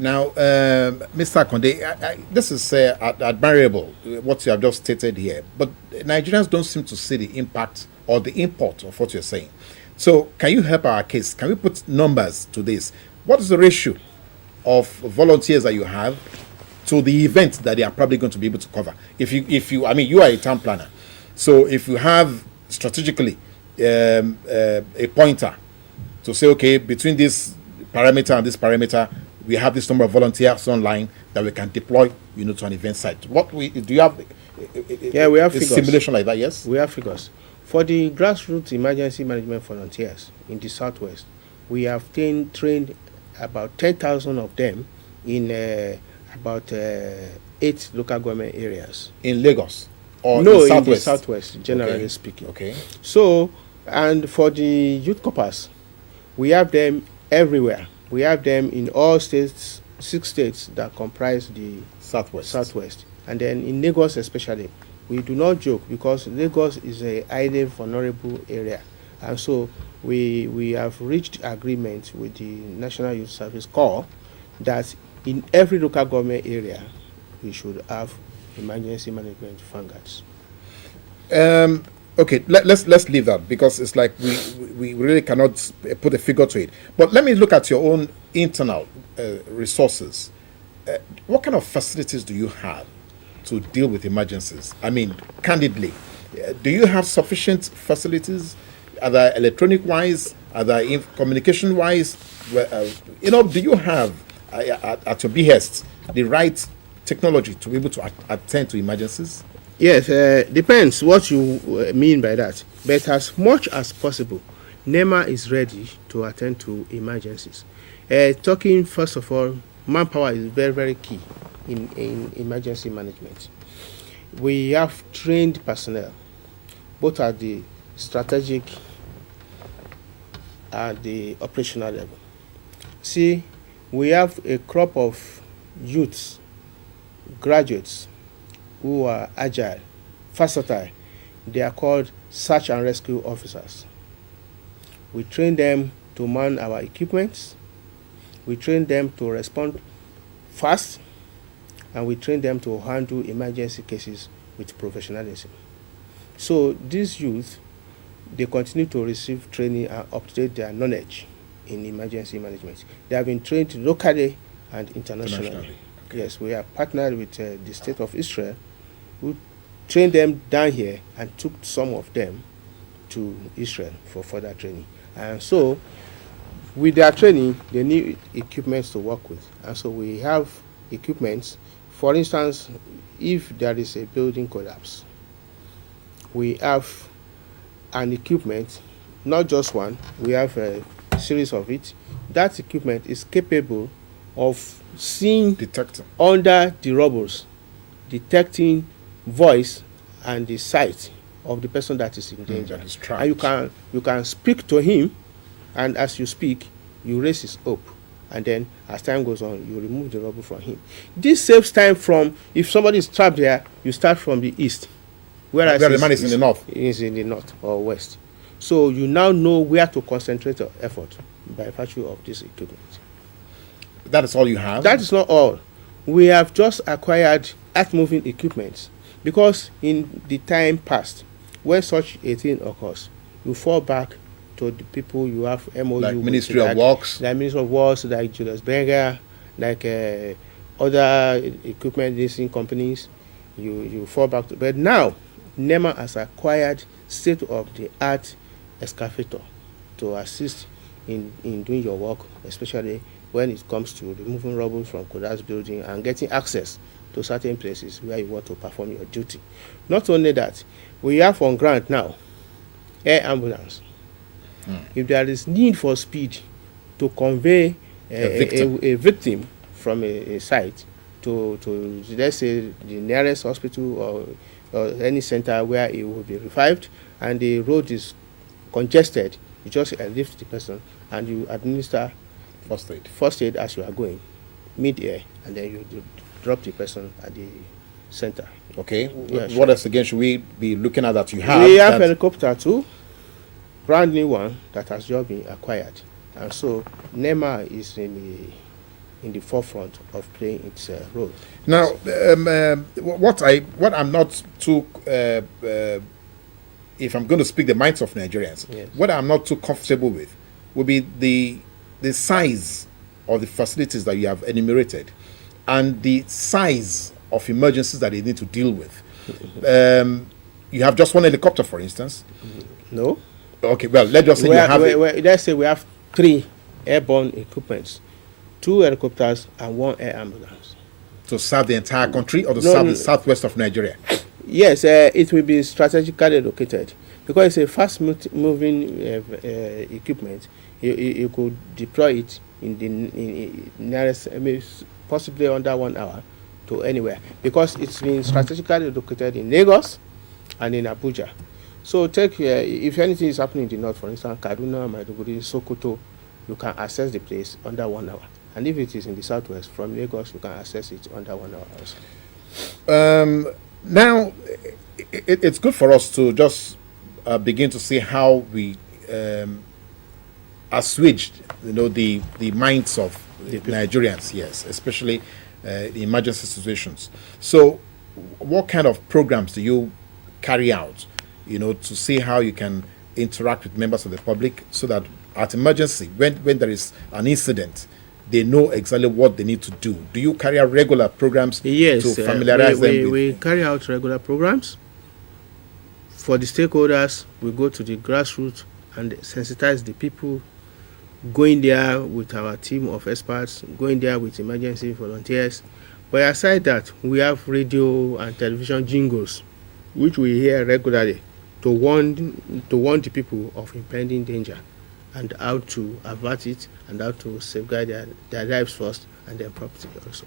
Now, Mr. Konde, this is admirable, what you have just stated here, but Nigerians don't seem to see the impact or the import of what you're saying. So, can you help our case? Can we put numbers to this? What is the ratio of volunteers that you have to the event that they are probably going to be able to cover? I mean, you are a town planner, so if you have strategically a pointer to say, okay, between this parameter and this parameter, we have this number of volunteers online that we can deploy, to an event site. Do you have? We have a figures. Simulation like that. Yes, we have figures for the grassroots emergency management volunteers in the southwest. We have trained about 10,000 of them in about 8 local government areas in Lagos. Or no, in in the southwest, generally speaking. Okay. So, and for the youth corps, we have them everywhere. We have them in all states, 6 states that comprise the southwest. And then in Lagos especially, we do not joke because Lagos is a highly vulnerable area. And so we have reached agreement with the National Youth Service Corps that in every local government area, we should have emergency management vanguards. Okay, let's leave that because it's like we really cannot put a figure to it. But let me look at your own internal resources. What kind of facilities do you have to deal with emergencies? I mean, candidly, do you have sufficient facilities, either electronic-wise, either communication-wise? Do you have at your behest the right technology to be able to attend to emergencies? Yes, depends what you mean by that. But as much as possible, LEMA is ready to attend to emergencies. Talking first of all, manpower is very, very key in emergency management. We have trained personnel, both at the strategic and the operational level. See, we have a crop of youths, graduates, who are agile, versatile. They are called search and rescue officers. We train them to man our equipments. We train them to respond fast, and we train them to handle emergency cases with professionalism. So these youth, they continue to receive training and update their knowledge in emergency management. They have been trained locally and internationally. Okay. Yes, we have partnered with the State of Israel, who trained them down here and took some of them to Israel for further training. And so, with their training, they need equipment to work with. And so we have equipment. For instance, if there is a building collapse, we have an equipment, not just one, we have a series of it. That equipment is capable of seeing under the rubbles, detecting voice and the sight of the person that is in danger. And you can speak to him, and as you speak, you raise his up, and then as time goes on, you remove the rubble from him. This saves time from, if somebody is trapped there, you start from the east, whereas the man is in the north. Is in the north or west. So you now know where to concentrate your effort by virtue of this equipment. That is all you have? That is not all. We have just acquired earth-moving equipment, because in the time past, when such a thing occurs, you fall back to the people you have MOU like with, Ministry of Works. Like Ministry of Works, like Julius Berger, like other equipment leasing companies, you fall back to. But now, NEMA has acquired state-of-the-art excavator to assist in doing your work, especially when it comes to removing rubble from collapsed building and getting access to certain places where you want to perform your duty. Not only that, we have on ground now air ambulance. If there is need for speed to convey a victim from a site to let's say the nearest hospital or any center where it will be revived, and the road is congested, you just lift the person and you administer first aid as you are going mid-air, and then you drop the person at the center. Okay. Yeah, what sure. else again should we be looking at that you have? We have helicopter too, brand new one that has just been acquired. And so NEMA is in in the forefront of playing its role. Now, what I'm not too, if I'm going to speak the minds of Nigerians, Yes. what I'm not too comfortable with would be the size of the facilities that you have enumerated, and the size of emergencies that they need to deal with. You have just one helicopter, for instance. No? Okay, well, let's just say you have Let's say we have 3 airborne equipments, 2 helicopters and 1 air ambulance. to serve the entire country or to No, serve no. the southwest of Nigeria. Yes, it will be strategically located because it's a fast-moving equipment. You could deploy it in the nearest, possibly under 1 hour to anywhere, because it's been strategically located in Lagos and in Abuja. So if anything is happening in the north, for instance, Kaduna, Maiduguri, Sokoto, you can access the place under 1 hour. And if it is in the southwest, from Lagos, you can access it under 1 hour also. Now, it's good for us to just begin to see how we assuaged, the minds of the Nigerians, yes, especially the emergency situations. So, what kind of programs do you carry out, to see how you can interact with members of the public so that at emergency, when there is an incident, they know exactly what they need to do? Do you carry out regular programs Yes, to familiarize them with? we carry out regular programs. For the stakeholders, we go to the grassroots and sensitize the people, going there with our team of experts, going there with emergency volunteers. But aside that, we have radio and television jingles, which we hear regularly to warn the people of impending danger and how to avert it and how to safeguard their lives first and their property also.